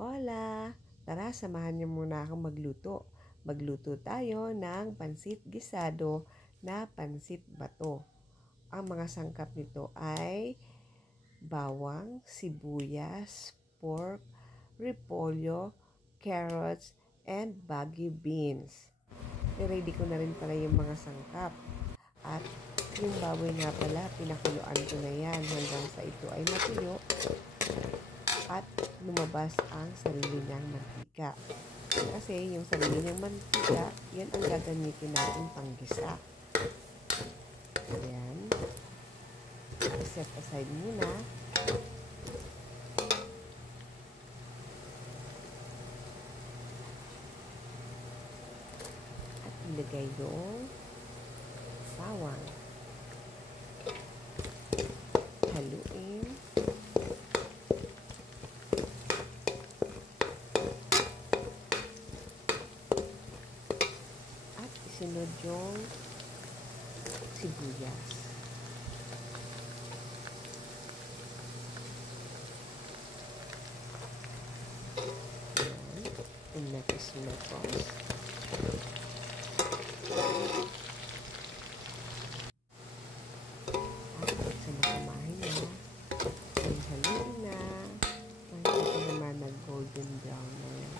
Hola! Tara, samahan niyo muna akong magluto. Magluto tayo ng pansit gisado na pansit bato. Ang mga sangkap nito ay bawang, sibuyas, pork, repolyo, carrots, and baggy beans. Niready ko na rin pala yung mga sangkap. At yung baboy nga pala, pinakuluan ko na yan hanggang sa ito ay matuyo at lumabas ang sarili niyang mantika. Kasi yung sarili niyang mantika, yan ang gagamitin natin panggisa. Ayan. Set aside muna. At ilagay yung bawang. Haluin. At isunod yung sibuyas. Tumatis. At sinasamahin na. Haluin na. Makikita naman na golden brown na yan.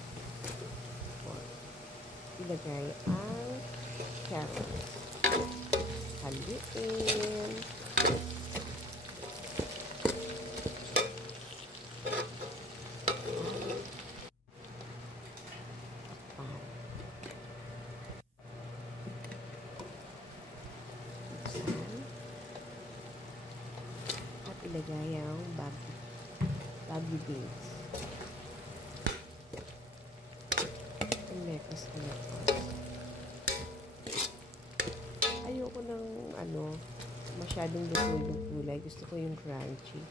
Ilagay ang carrots. Haluin. At ilagay ang baggy beans. Inekas ko na po. Ayoko ng masyadong luto-luto gulay. Gusto ko yung crunchy.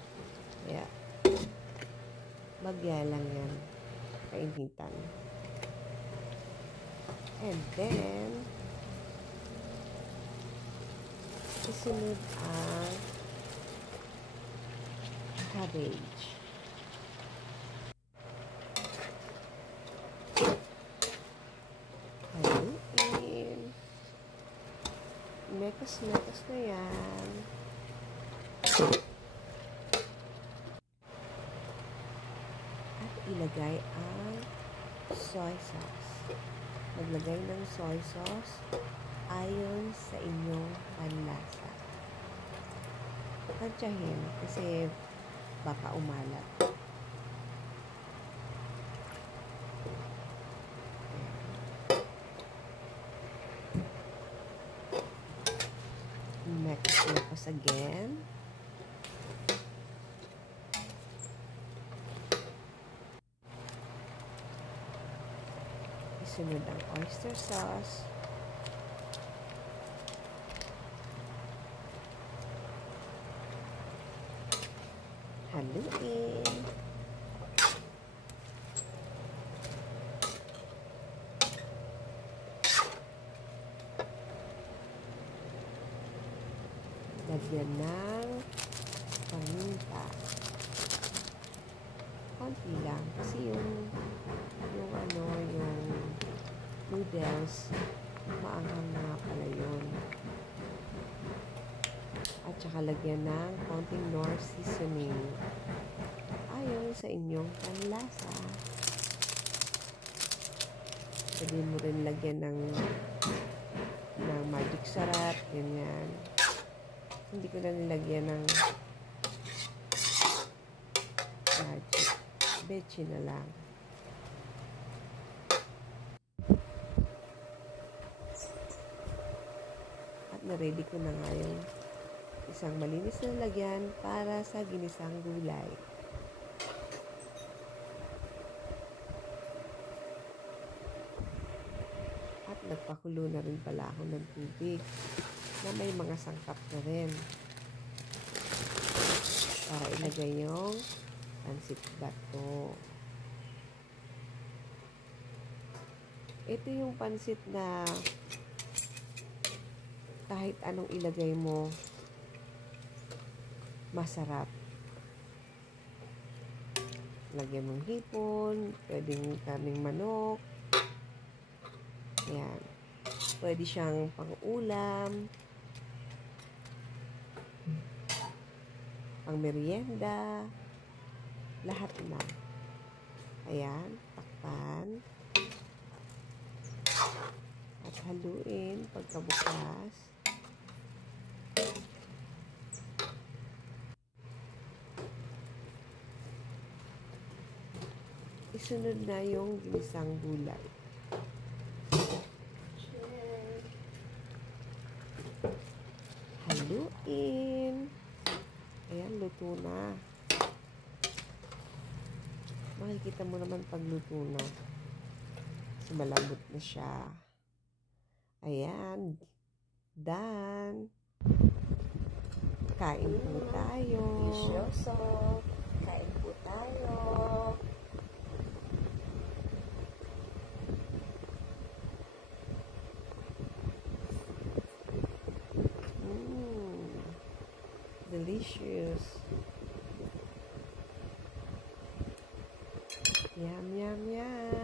Kaya, bagya lang yan. Kainitan. And then, isunod ang cabbage. Haluin. Mekas na yan. At ilagay ang soy sauce. Maglagay ng soy sauce ayon sa inyong panlasa. Tansyahin kasi baka umalat. Mix again. Isunod ang oyster sauce. Haluin. Lagyan ng paminta. Konti lang kasi yung noodles maanghang na pala yun. At saka lagyan ng konting nor seasoning ayon sa inyong panlasa. Pwede mo rin lagyan ng magic sarap, ganyan. Hindi ko na nilagyan ng magic. Bechi na lang. At na-ready ko na nga yung isang malinis na lagyan para sa ginisang gulay. At nagpakulo na rin pala ako ng tubig na may mga sangkap na rin para ilagay yung pansit bato. Ito yung pansit na kahit anong ilagay mo masarap. Lagyan mong hipon, pwedeng kaming manok. Ayan. Pwede siyang pang-ulam, pang-merienda, lahat na. Ayan, takpan. At haluin pagkabukas. Isunod na yung ginisang gulay. Haluin. Ayan, luto na. Makikita mo naman pag luto na. Kasi malambot na siya. Ayan. Done. Kain po tayo. Delicioso. Kain po tayo. Delicious. Yum, yum, yum.